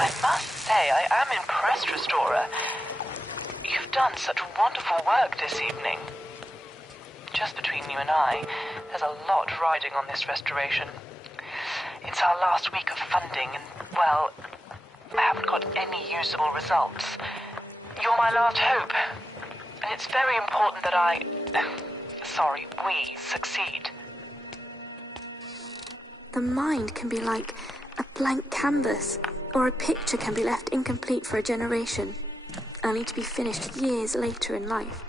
I must say, I am impressed, Restorer. You've done such wonderful work this evening. Just between you and I, there's a lot riding on this restoration. It's our last week of funding, and, well, I haven't got any usable results. You're my last hope, and it's very important that we succeed. The mind can be like a blank canvas, or a picture can be left incomplete for a generation, only to be finished years later in life.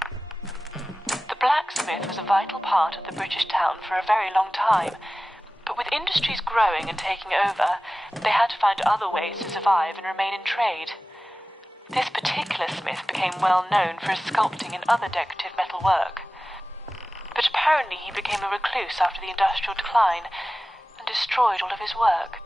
The blacksmith was a vital part of the British town for a very long time, but with industries growing and taking over, they had to find other ways to survive and remain in trade. This particular smith became well known for his sculpting and other decorative metal work, but apparently he became a recluse after the industrial decline and destroyed all of his work.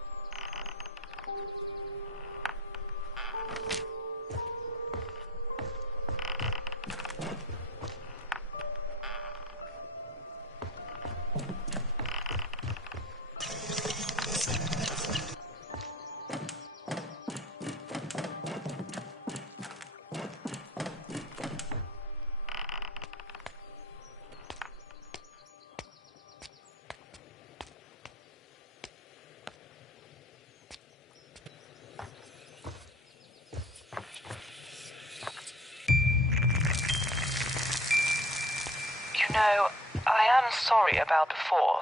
No, I am sorry about before,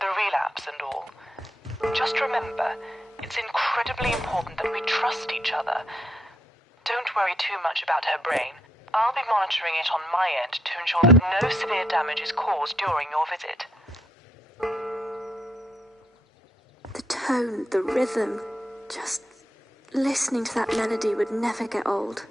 the relapse and all. Just remember, it's incredibly important that we trust each other. Don't worry too much about her brain. I'll be monitoring it on my end to ensure that no severe damage is caused during your visit. The tone, the rhythm, just listening to that melody would never get old.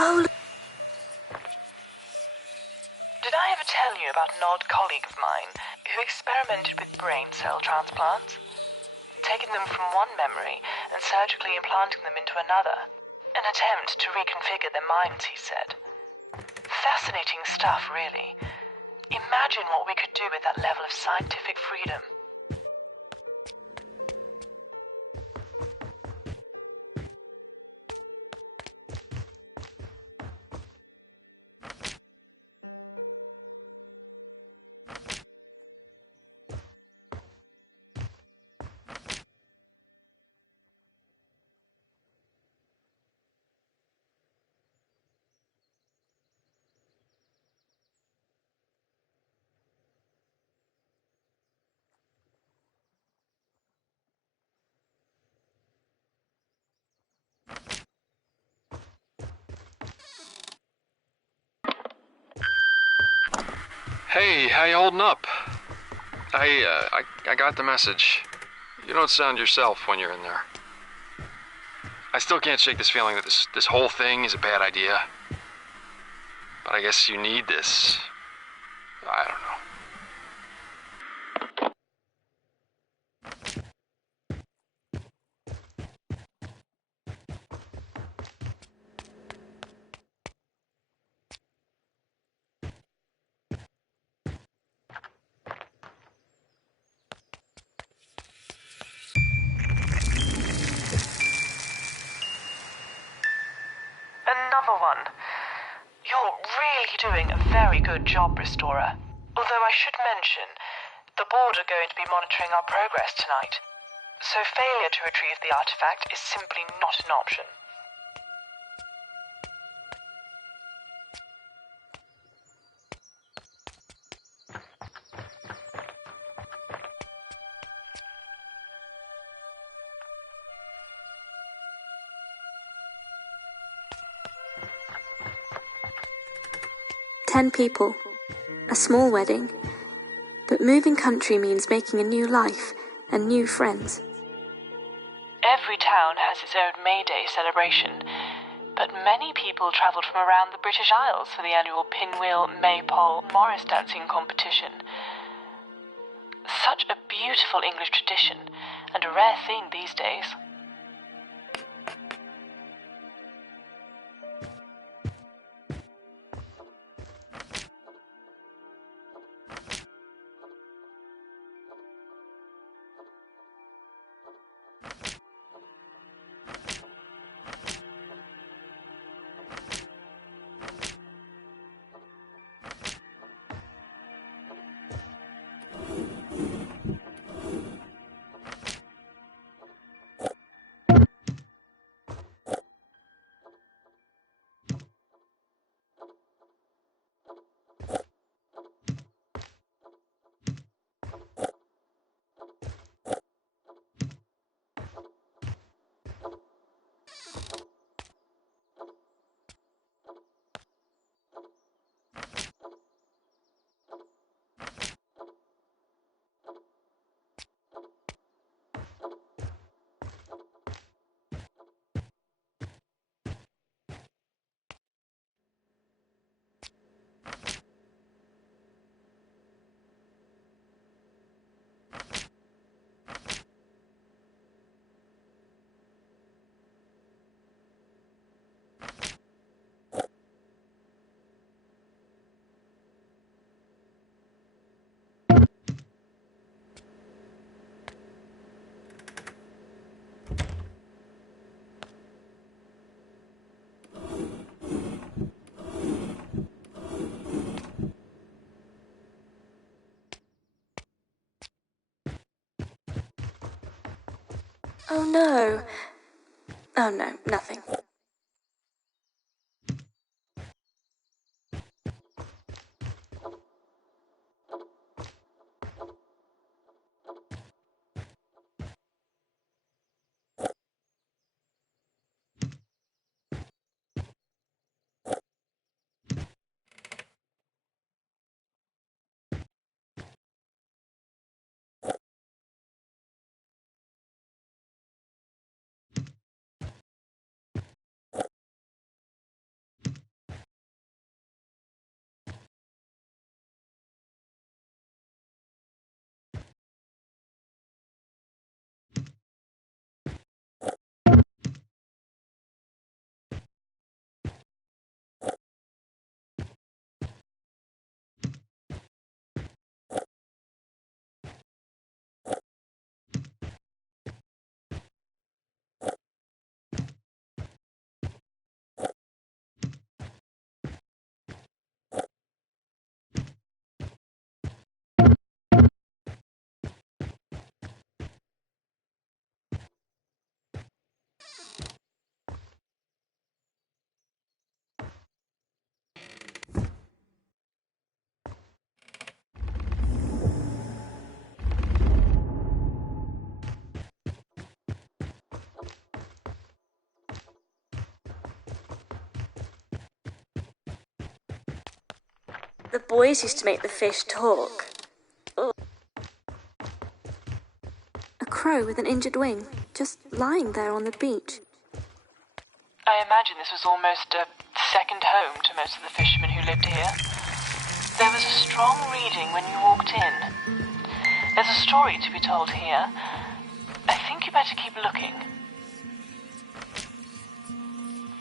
Oh, did I ever tell you about an old colleague of mine who experimented with brain cell transplants? Taking them from one memory and surgically implanting them into another. An attempt to reconfigure their minds, he said. Fascinating stuff, really. Imagine what we could do with that level of scientific freedom. Hey, how you holding up? I got the message. You don't sound yourself when you're in there. I still can't shake this feeling that this whole thing is a bad idea. But I guess you need this. I don't know. Another one. You're really doing a very good job, Restorer. Although I should mention, the board are going to be monitoring our progress tonight. So failure to retrieve the artifact is simply not an option. 10 people. A small wedding. But moving country means making a new life and new friends. Every town has its own May Day celebration, but many people travelled from around the British Isles for the annual Pinwheel Maypole Morris dancing competition. Such a beautiful English tradition, and a rare thing these days. Oh no. Oh no, nothing. The boys used to make the fish talk. Ugh. A crow with an injured wing, just lying there on the beach. I imagine this was almost a second home to most of the fishermen who lived here. There was a strong reading when you walked in. There's a story to be told here. I think you better keep looking.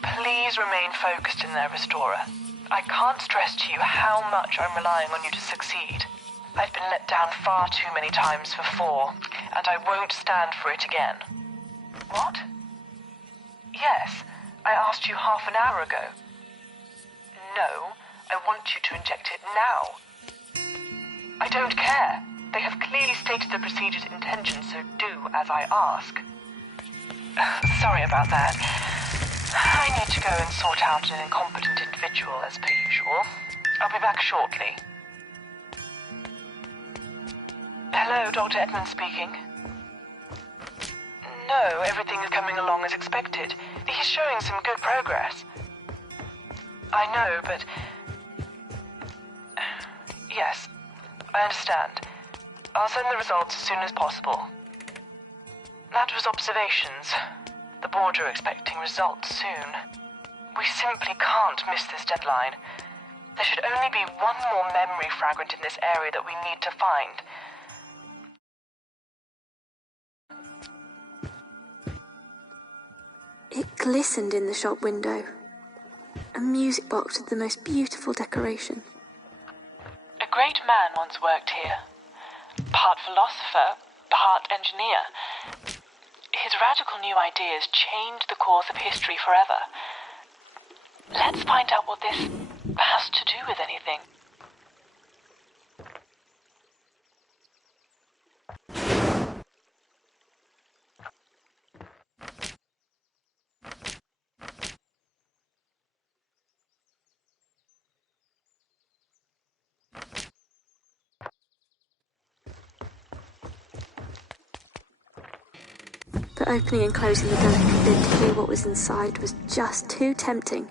Please remain focused in there, Restorer. I can't stress to you how much I'm relying on you to succeed. I've been let down far too many times before, and I won't stand for it again. What? Yes, I asked you half an hour ago. No, I want you to inject it now. I don't care. They have clearly stated the procedure's intention, so do as I ask. Sorry about that. I need to go and sort out an incompetent individual as per usual. I'll be back shortly. Hello, Dr. Edmund speaking. No, everything is coming along as expected. He's showing some good progress. I know, but Yes, I understand. I'll send the results as soon as possible. That was observations. The board are expecting results soon. We simply can't miss this deadline. There should only be one more memory fragment in this area that we need to find. It glistened in the shop window. A music box with the most beautiful decoration. A great man once worked here. Part philosopher, part engineer. His radical new ideas changed the course of history forever. Let's find out what this has to do with anything. But opening and closing the delicate lid to hear what was inside was just too tempting.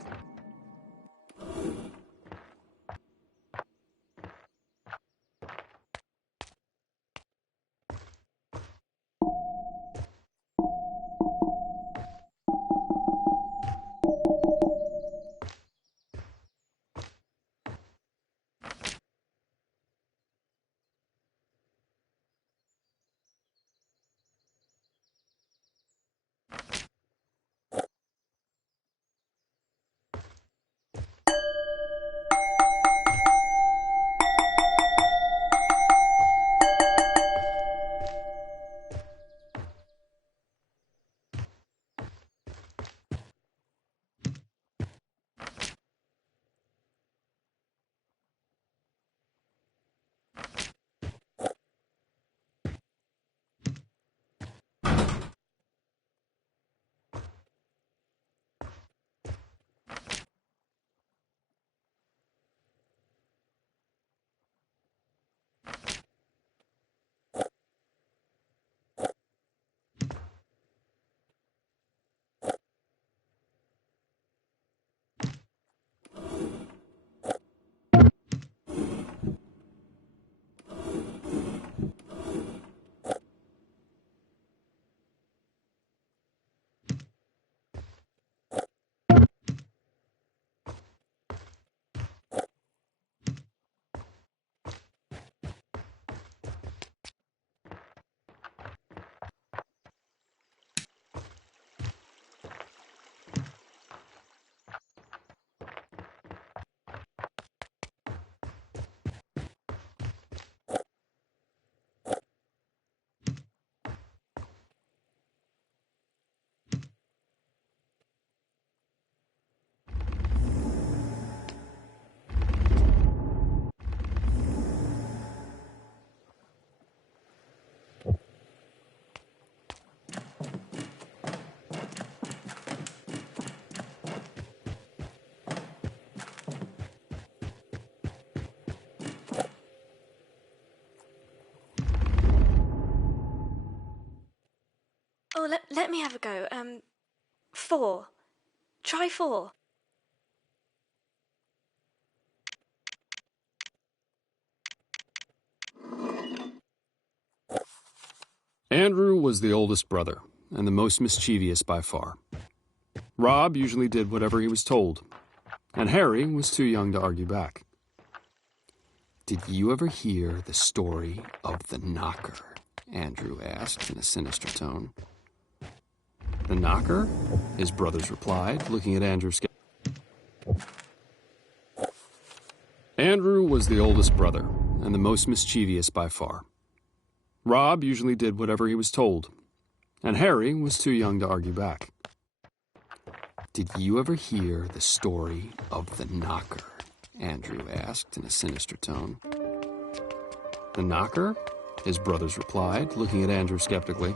Oh, let me have a go. 4. Try 4. Andrew was the oldest brother, and the most mischievous by far. Rob usually did whatever he was told, and Harry was too young to argue back. "Did you ever hear the story of the Knocker?" Andrew asked in a sinister tone. "The Knocker?" his brothers replied, looking at Andrew skeptically. Andrew was the oldest brother, and the most mischievous by far. Rob usually did whatever he was told, and Harry was too young to argue back. "Did you ever hear the story of the Knocker?" Andrew asked in a sinister tone. "The Knocker?" his brothers replied, looking at Andrew skeptically.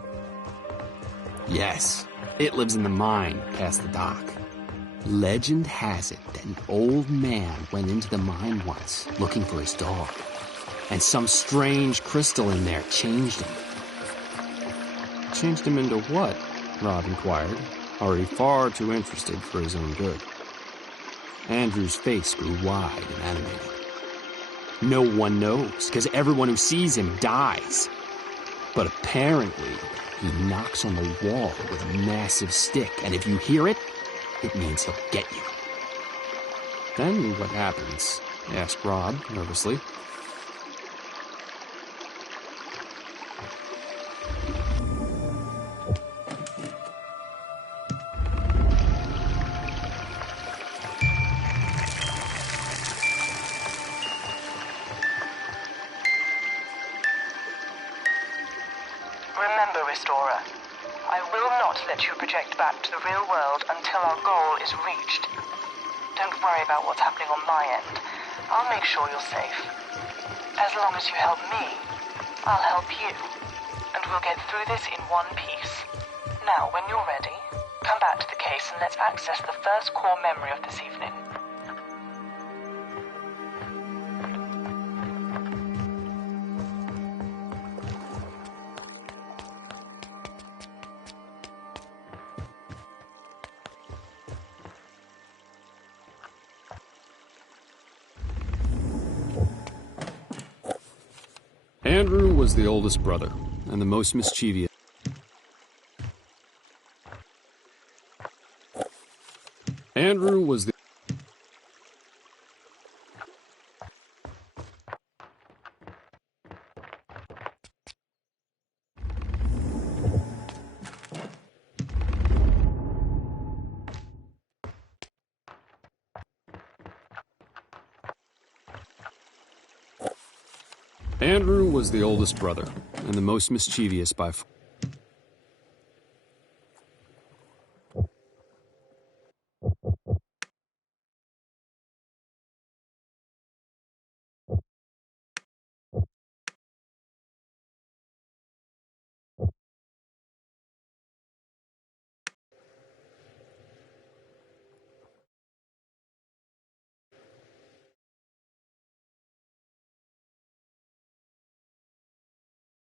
"Yes, it lives in the mine past the dock. Legend has it that an old man went into the mine once looking for his dog, and some strange crystal in there changed him." "Changed him into what?" Rob inquired, already far too interested for his own good. Andrew's face grew wide and animated. No one knows, because everyone who sees him dies. But apparently, he knocks on the wall with a massive stick, and if you hear it, it means he'll get you. Then what happens? Asked Rob, nervously. Remember, Restorer, I will not let you project back to the real world until our goal is reached. Don't worry about what's happening on my end. I'll make sure you're safe. As long as you help me, I'll help you. And we'll get through this in one piece. Now, when you're ready, come back to the case and let's access the first core memory of this evening. Andrew was the oldest brother, and the most mischievous. Andrew was the... Andrew was the oldest brother, and the most mischievous by far.